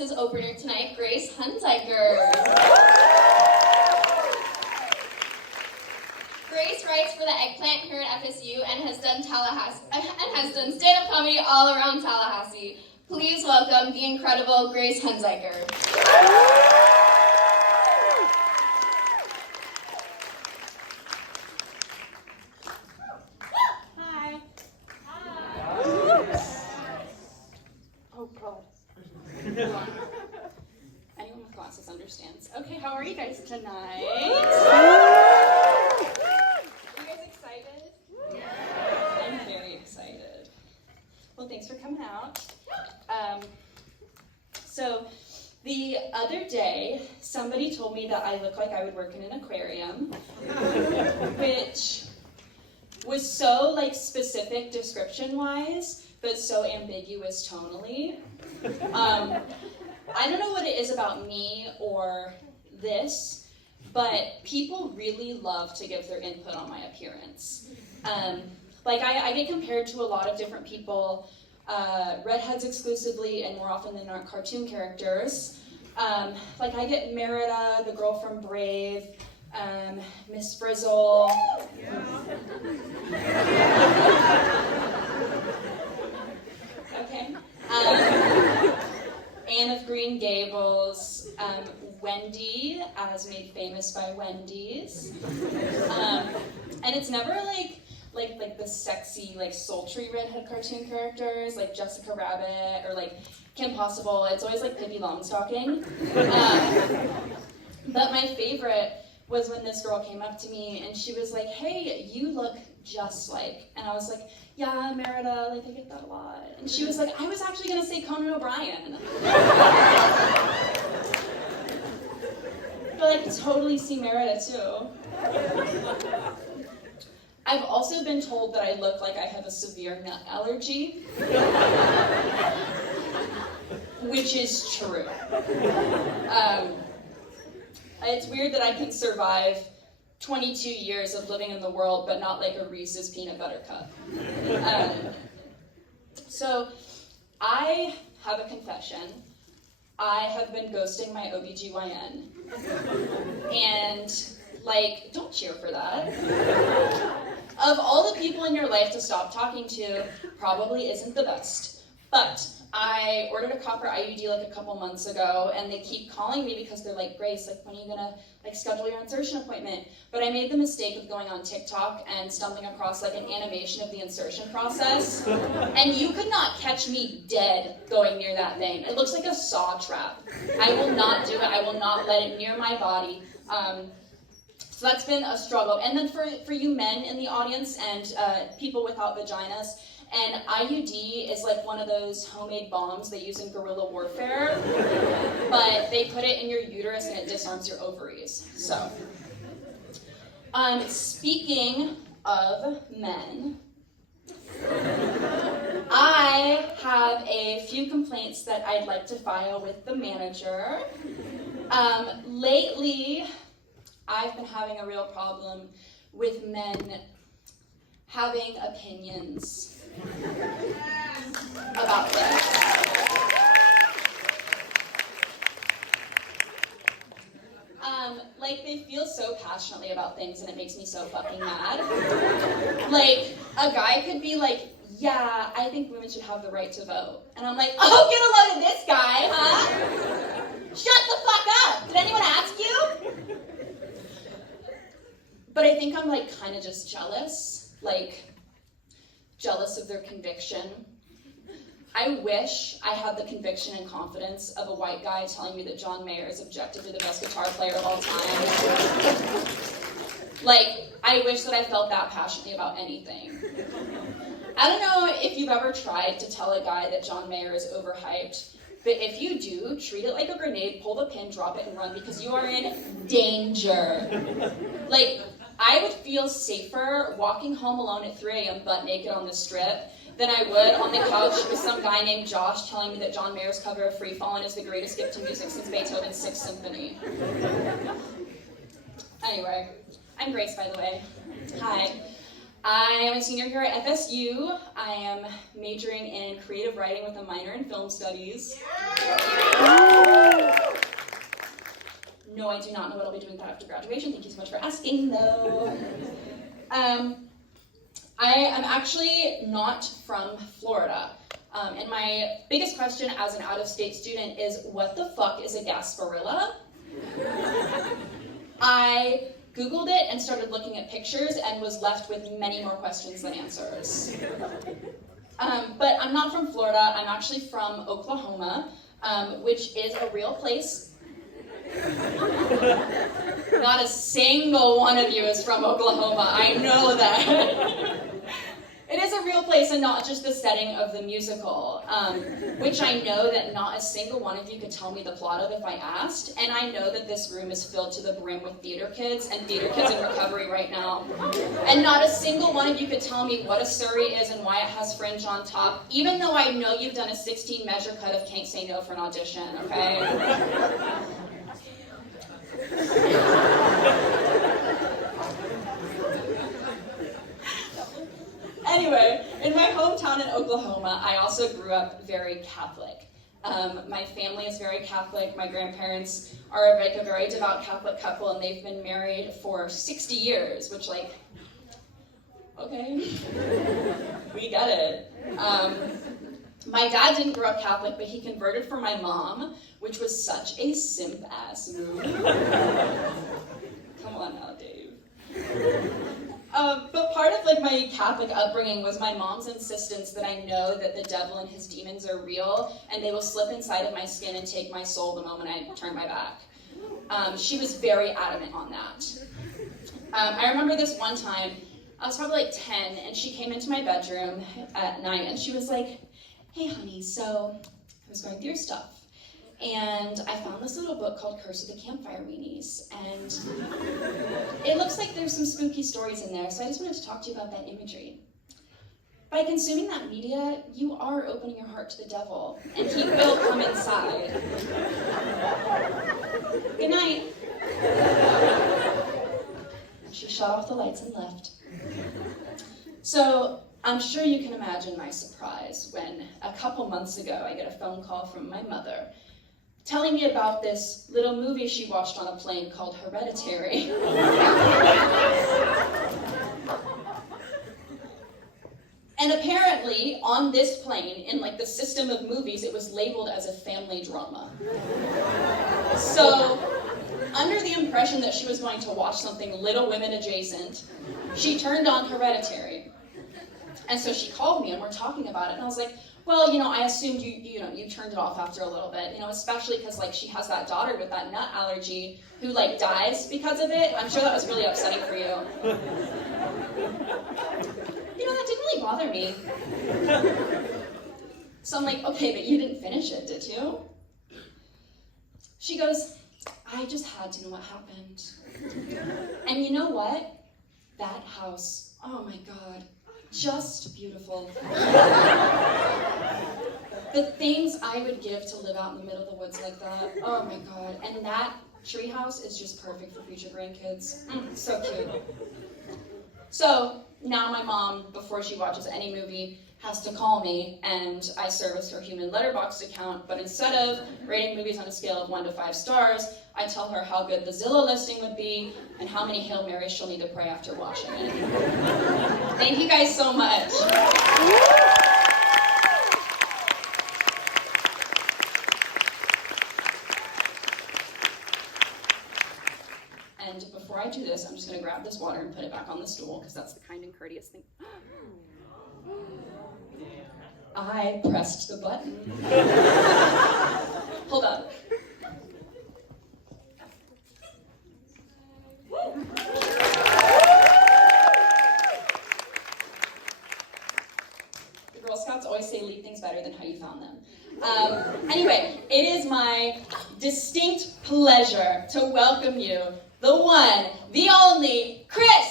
This opener tonight, Grace Hunziker. Grace writes for the Eggplant here at FSU and has done stand-up comedy all around Tallahassee. Please welcome the incredible Grace Hunziker. Hi. Oh God. Anyone with glasses understands. Okay, how are you guys tonight? You guys excited? I'm very excited. Well, thanks for coming out. So the other day, somebody told me that I look like I would work in an aquarium, which was so specific description-wise, but so ambiguous tonally. I don't know what it is about me or this, but people really love to give their input on my appearance. I get compared to a lot of different people, redheads exclusively, and more often than not cartoon characters. I get Merida, the girl from Brave, Miss Frizzle. Okay. Anne of Green Gables, Wendy, as made famous by Wendy's. And it's never like the sexy, sultry redhead cartoon characters, like Jessica Rabbit or Kim Possible. It's always Pippi Longstocking. But my favorite was when this girl came up to me and she was like, "Hey, you look just like," and I was like, "Yeah, Merida, I get that a lot." And she was like, "I was actually gonna say Conan O'Brien." But I could totally see Merida too. I've also been told that I look like I have a severe nut allergy, which is true. It's weird that I can survive 22 years of living in the world, but not like a Reese's peanut butter cup. So I have a confession. I have been ghosting my OBGYN. And don't cheer for that. Of all the people in your life to stop talking to, probably isn't the best. But I ordered a copper IUD a couple months ago, and they keep calling me because they're like, "Grace, when are you gonna schedule your insertion appointment?" But I made the mistake of going on TikTok and stumbling across an animation of the insertion process, and you could not catch me dead going near that thing. It looks like a saw trap. I will not do it. I will not let it near my body. So that's been a struggle. And then for you men in the audience and people without vaginas, an IUD is one of those homemade bombs they use in guerrilla warfare, but they put it in your uterus and it disarms your ovaries. So, speaking of men, I have a few complaints that I'd like to file with the manager. Lately, I've been having a real problem with men having opinions about things. They feel so passionately about things and it makes me so fucking mad. A guy could be like, "Yeah, I think women should have the right to vote." And I'm like, "Oh, get a load of this guy, huh? Shut the fuck up! Did anyone ask you?" But I think I'm kind of just jealous. Jealous of their conviction. I wish I had the conviction and confidence of a white guy telling me that John Mayer is objectively the best guitar player of all time. I wish that I felt that passionately about anything. I don't know if you've ever tried to tell a guy that John Mayer is overhyped, but if you do, treat it like a grenade, pull the pin, drop it, and run, because you are in danger. I would feel safer walking home alone at 3 a.m. butt naked on the strip than I would on the couch with some guy named Josh telling me that John Mayer's cover of Free Fallin' is the greatest gift to music since Beethoven's Sixth Symphony. Anyway, I'm Grace, by the way. Hi. I am a senior here at FSU. I am majoring in creative writing with a minor in film studies. No, I do not know what I'll be doing after graduation. Thank you so much for asking, though. I am actually not from Florida. And my biggest question as an out-of-state student is, what the fuck is a gasparilla? I Googled it and started looking at pictures and was left with many more questions than answers. But I'm not from Florida. I'm actually from Oklahoma, which is a real place. Not a single one of you is from Oklahoma. I know that. It is a real place and not just the setting of the musical, which I know that not a single one of you could tell me the plot of if I asked, and I know that this room is filled to the brim with theater kids and theater kids in recovery right now. And not a single one of you could tell me what a Surrey is and why it has fringe on top, even though I know you've done a 16 measure cut of Can't Say No for an audition, okay? Anyway, in my hometown in Oklahoma, I also grew up very Catholic. My family is very Catholic. My grandparents are like a very devout Catholic couple, and they've been married for 60 years, which, like, okay, we get it. My dad didn't grow up Catholic, but he converted for my mom, which was such a simp-ass move. Come on now, Dave. But part of like my Catholic upbringing was my mom's insistence that I know that the devil and his demons are real, and they will slip inside of my skin and take my soul the moment I turn my back. She was very adamant on that. I remember this one time, I was probably like 10, and she came into my bedroom at night, and she was like, "Hey honey, so I was going through your stuff, and I found this little book called Curse of the Campfire Weenies, and it looks like there's some spooky stories in there, so I just wanted to talk to you about that imagery. By consuming that media, you are opening your heart to the devil, and he will come inside. Good night." And she shut off the lights and left. So I'm sure you can imagine my surprise when a couple months ago I get a phone call from my mother telling me about this little movie she watched on a plane called Hereditary. And apparently, on this plane, in like the system of movies, it was labeled as a family drama. So, under the impression that she was going to watch something Little Women adjacent, she turned on Hereditary. And so she called me and we're talking about it, and I was like, well, I assumed you turned it off after a little bit, especially because like she has that daughter with that nut allergy who like dies because of it. I'm sure that was really upsetting for you. That didn't really bother me. So I'm like, okay, but you didn't finish it, did you? She goes, I just had to know what happened. And you know what? That house, oh my God, just beautiful. The things I would give to live out in the middle of the woods like that, oh my God. And that treehouse is just perfect for future grandkids. So cute. So now my mom, before she watches any movie, has to call me, and I service her human letterboxd account, but instead of rating movies on a scale of 1 to 5 stars, I tell her how good the Zillow listing would be and how many Hail Marys she'll need to pray after watching it. Thank you guys so much. And before I do this, I'm just going to grab this water and put it back on the stool, because that's the kind and courteous thing. I pressed the button. Hold on. The Girl Scouts always say leave things better than how you found them. Anyway, it is my distinct pleasure to welcome you, the one, the only, Chris!